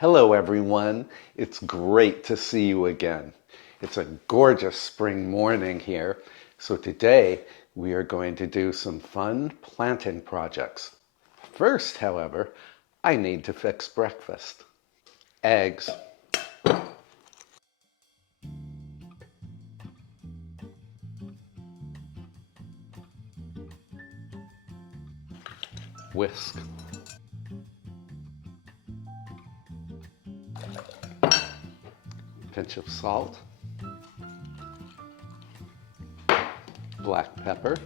Hello everyone, it's great to see you again. It's a gorgeous spring morning here, so today we are going to do some fun planting projects. First, however, I need to fix breakfast. Eggs, whisk, pinch of salt, black pepper,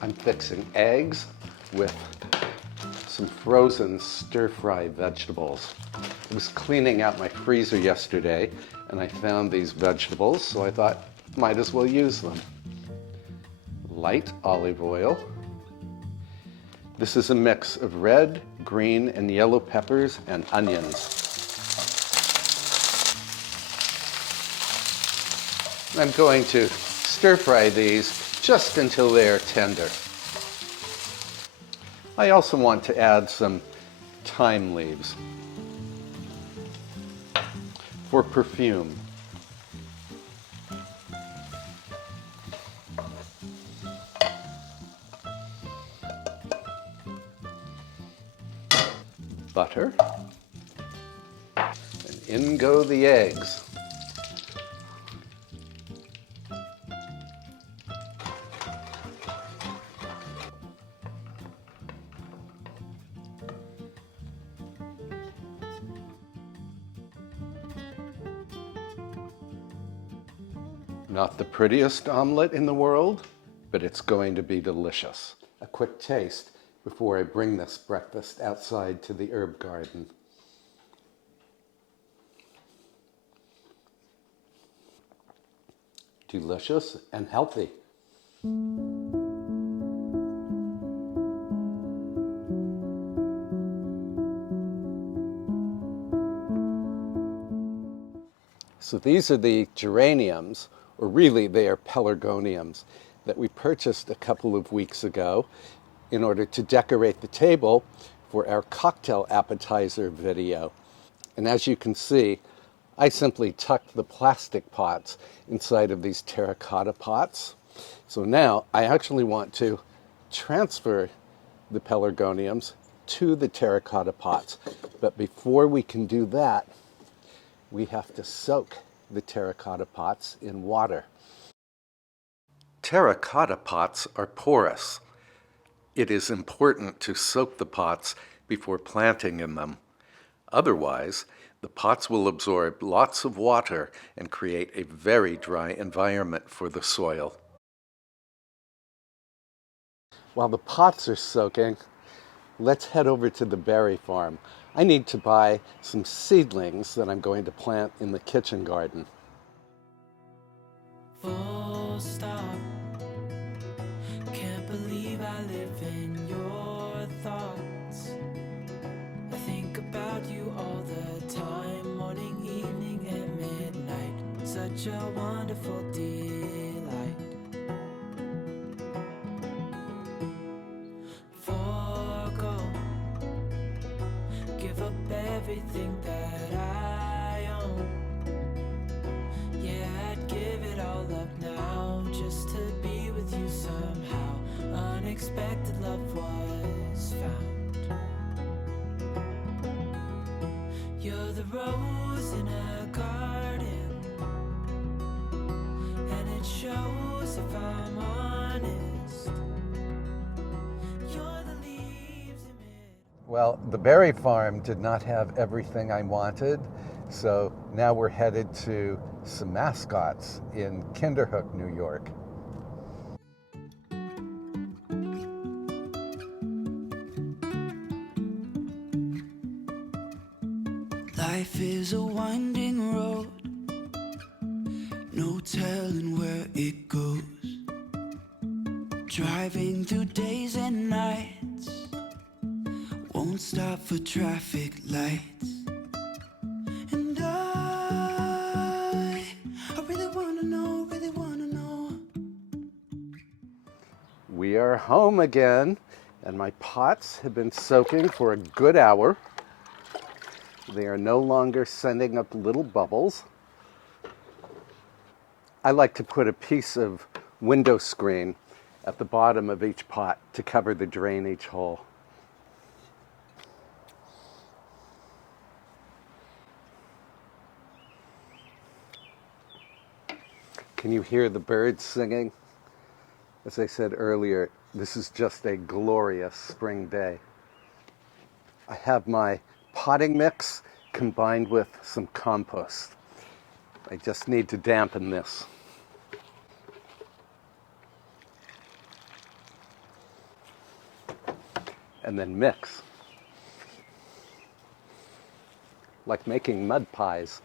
I'm fixing eggs with some frozen stir-fry vegetables. I was cleaning out my freezer yesterday and I found these vegetables, so I thought might as well use them. Light olive oil. This is a mix of red, green, and yellow peppers and onions. I'm going to stir-fry these just until they are tender. I also want to add some thyme leaves for perfume. Butter, and in go the eggs. Not the prettiest omelet in the world, but it's going to be delicious. A quick taste before I bring this breakfast outside to the herb garden. Delicious and healthy. So these are the geraniums, or really they are pelargoniums, that we purchased a couple of weeks ago in order to decorate the table for our cocktail appetizer video. And as you can see, I simply tucked the plastic pots inside of these terracotta pots. So now I actually want to transfer the pelargoniums to the terracotta pots. But before we can do that, we have to soak the terracotta pots in water. Terracotta pots are porous. It is important to soak the pots before planting in them. Otherwise, the pots will absorb lots of water and create a very dry environment for the soil. While the pots are soaking, let's head over to the berry farm. I need to buy some seedlings that I'm going to plant in the kitchen garden. Full stop. Can't believe I live in your thoughts. I think about you all the time, morning, evening, and midnight. Such a wonderful delight. Forgo, give up everything that I own. Yeah, I'd give it all up now just to be with you somehow. Unexpected love was found. You're the rose in a garden, and it shows if I'm honest. You're the leaves in mid. Well, the berry farm did not have everything I wanted, so now we're headed to some mascots in Kinderhook, New York. Life is a winding road, no telling where it goes. Driving through days and nights, won't stop for traffic lights. And I really wanna know, We are home again, And my pots have been soaking for a good hour. They are no longer sending up little bubbles. I like to put a piece of window screen at the bottom of each pot to cover the drainage hole. Can you hear the birds singing? As I said earlier, this is just a glorious spring day. I have my potting mix combined with some compost. I just need to dampen this. And then mix. Like making mud pies.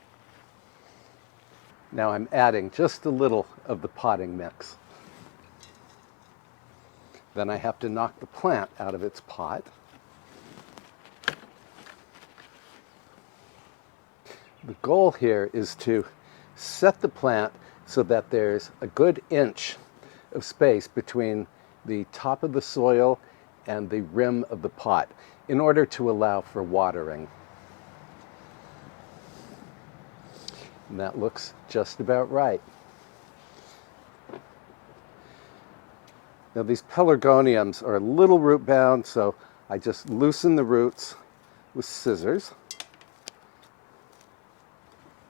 Now I'm adding just a little of the potting mix. Then I have to knock the plant out of its pot. The goal here is to set the plant so that there's a good inch of space between the top of the soil and the rim of the pot in order to allow for watering. And that looks just about right. Now these pelargoniums are a little root bound, so I just loosen the roots with scissors.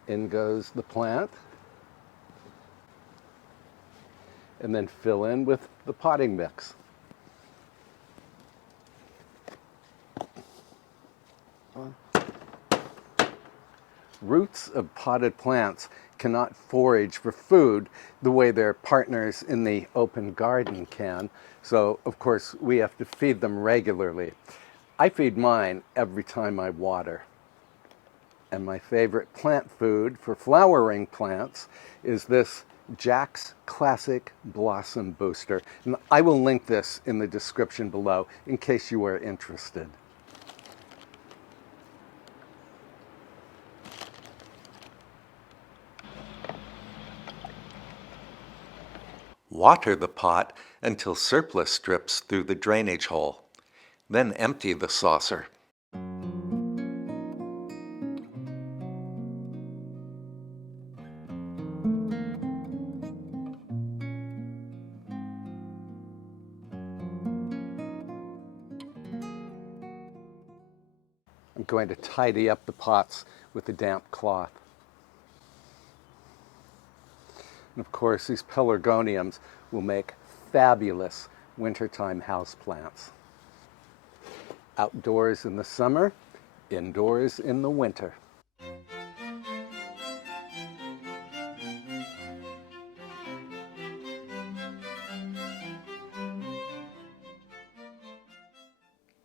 In goes the plant. And then fill in with the potting mix. Roots of potted plants cannot forage for food the way their partners in the open garden can. So, of course, we have to feed them regularly. I feed mine every time I water. And my favorite plant food for flowering plants is this Jack's Classic Blossom Booster. And I will link this in the description below in case you are interested. Water the pot until surplus drips through the drainage hole. Then empty the saucer. I'm going to tidy up the pots with a damp cloth. And of course, these pelargoniums will make fabulous wintertime houseplants. Outdoors in the summer, indoors in the winter.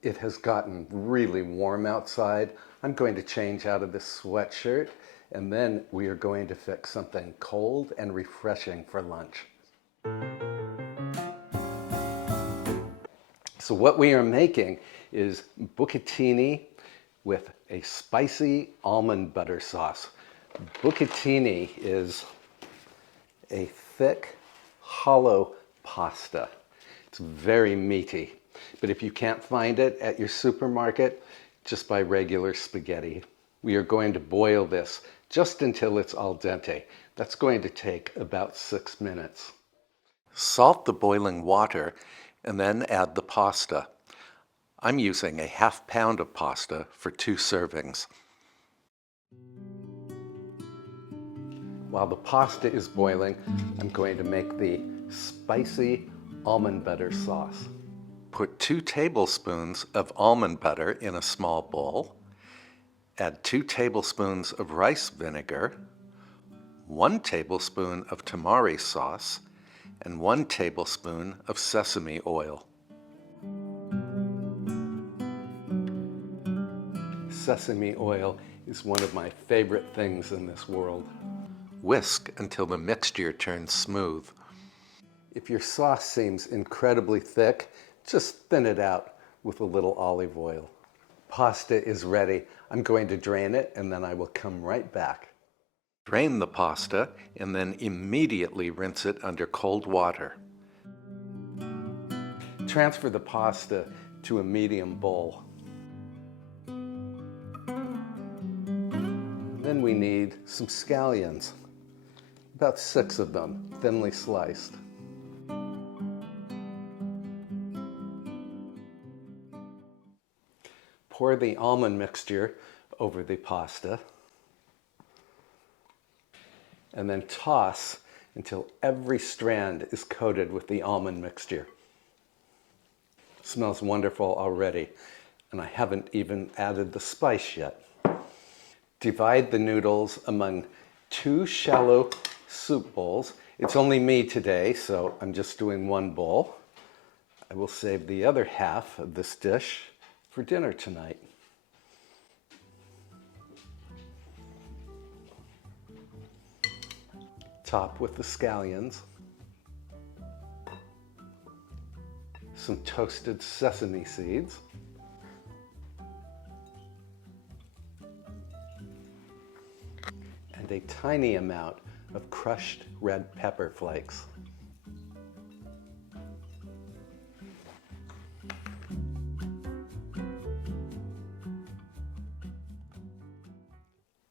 It has gotten really warm outside. I'm going to change out of this sweatshirt, and then we are going to fix something cold and refreshing for lunch. So what we are making is bucatini with a spicy almond butter sauce. Bucatini is a thick, hollow pasta. It's very meaty. But if you can't find it at your supermarket, just buy regular spaghetti. We are going to boil this just until it's al dente. That's going to take about 6 minutes. Salt the boiling water and then add the pasta. I'm using a ½ pound of pasta for 2 servings. While the pasta is boiling, I'm going to make the spicy almond butter sauce. Put 2 tablespoons of almond butter in a small bowl. Add 2 tablespoons of rice vinegar, 1 tablespoon of tamari sauce, and 1 tablespoon of sesame oil. Sesame oil is one of my favorite things in this world. Whisk until the mixture turns smooth. If your sauce seems incredibly thick, just thin it out with a little olive oil. Pasta is ready. I'm going to drain it and then I will come right back. Drain the pasta and then immediately rinse it under cold water. Transfer the pasta to a medium bowl. Then we need some scallions, about 6 of them, thinly sliced. Pour the almond mixture over the pasta, and then toss until every strand is coated with the almond mixture. It smells wonderful already, and I haven't even added the spice yet. Divide the noodles among 2 shallow soup bowls. It's only me today, so I'm just doing 1 bowl. I will save the other half of this dish for dinner tonight. Top with the scallions, some toasted sesame seeds, and a tiny amount of crushed red pepper flakes.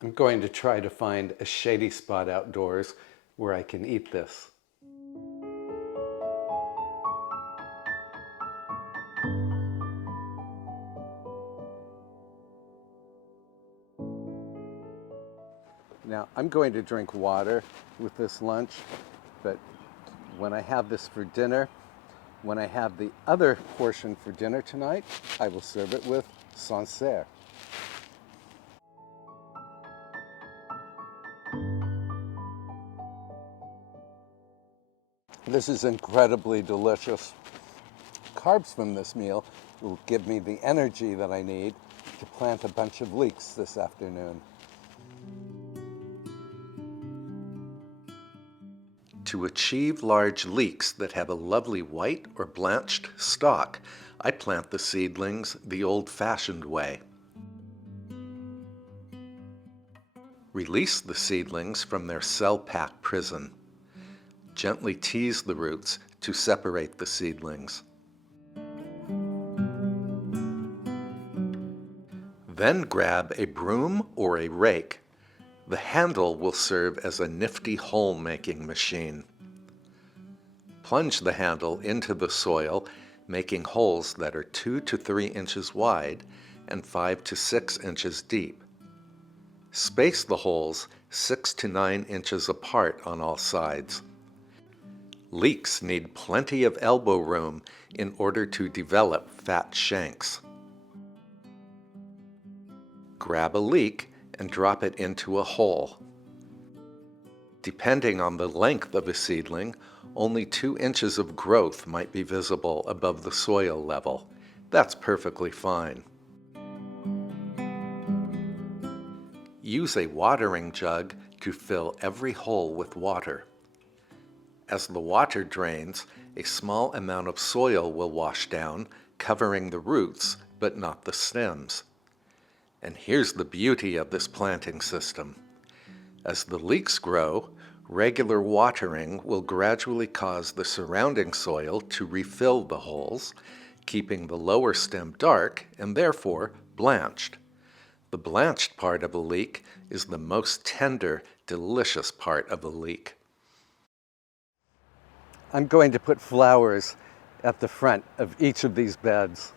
I'm going to try to find a shady spot outdoors where I can eat this. Now, I'm going to drink water with this lunch, but when I have this for dinner, when I have the other portion for dinner tonight, I will serve it with Sancerre. This is incredibly delicious. Carbs from this meal will give me the energy that I need to plant a bunch of leeks this afternoon. To achieve large leeks that have a lovely white or blanched stalk, I plant the seedlings the old-fashioned way. Release the seedlings from their cell-pack prison. Gently tease the roots to separate the seedlings. Then grab a broom or a rake. The handle will serve as a nifty hole-making machine. Plunge the handle into the soil, making holes that are 2 to 3 inches wide and 5 to 6 inches deep. Space the holes 6 to 9 inches apart on all sides. Leeks need plenty of elbow room in order to develop fat shanks. Grab a leek and drop it into a hole. Depending on the length of a seedling, only 2 inches of growth might be visible above the soil level. That's perfectly fine. Use a watering jug to fill every hole with water. As the water drains, a small amount of soil will wash down, covering the roots but not the stems. And here's the beauty of this planting system. As the leeks grow, regular watering will gradually cause the surrounding soil to refill the holes, keeping the lower stem dark and therefore blanched. The blanched part of a leek is the most tender, delicious part of a leek. I'm going to put flowers at the front of each of these beds.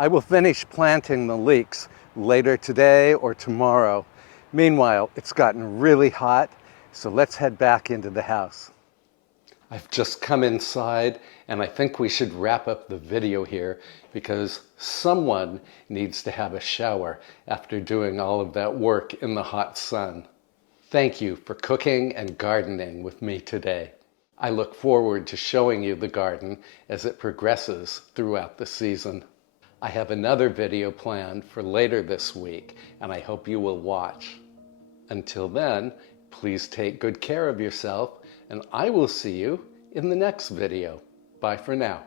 I will finish planting the leeks later today or tomorrow. Meanwhile, it's gotten really hot, so let's head back into the house. I've just come inside and I think we should wrap up the video here because someone needs to have a shower after doing all of that work in the hot sun. Thank you for cooking and gardening with me today. I look forward to showing you the garden as it progresses throughout the season. I have another video planned for later this week and I hope you will watch. Until then, please take good care of yourself and I will see you in the next video. Bye for now.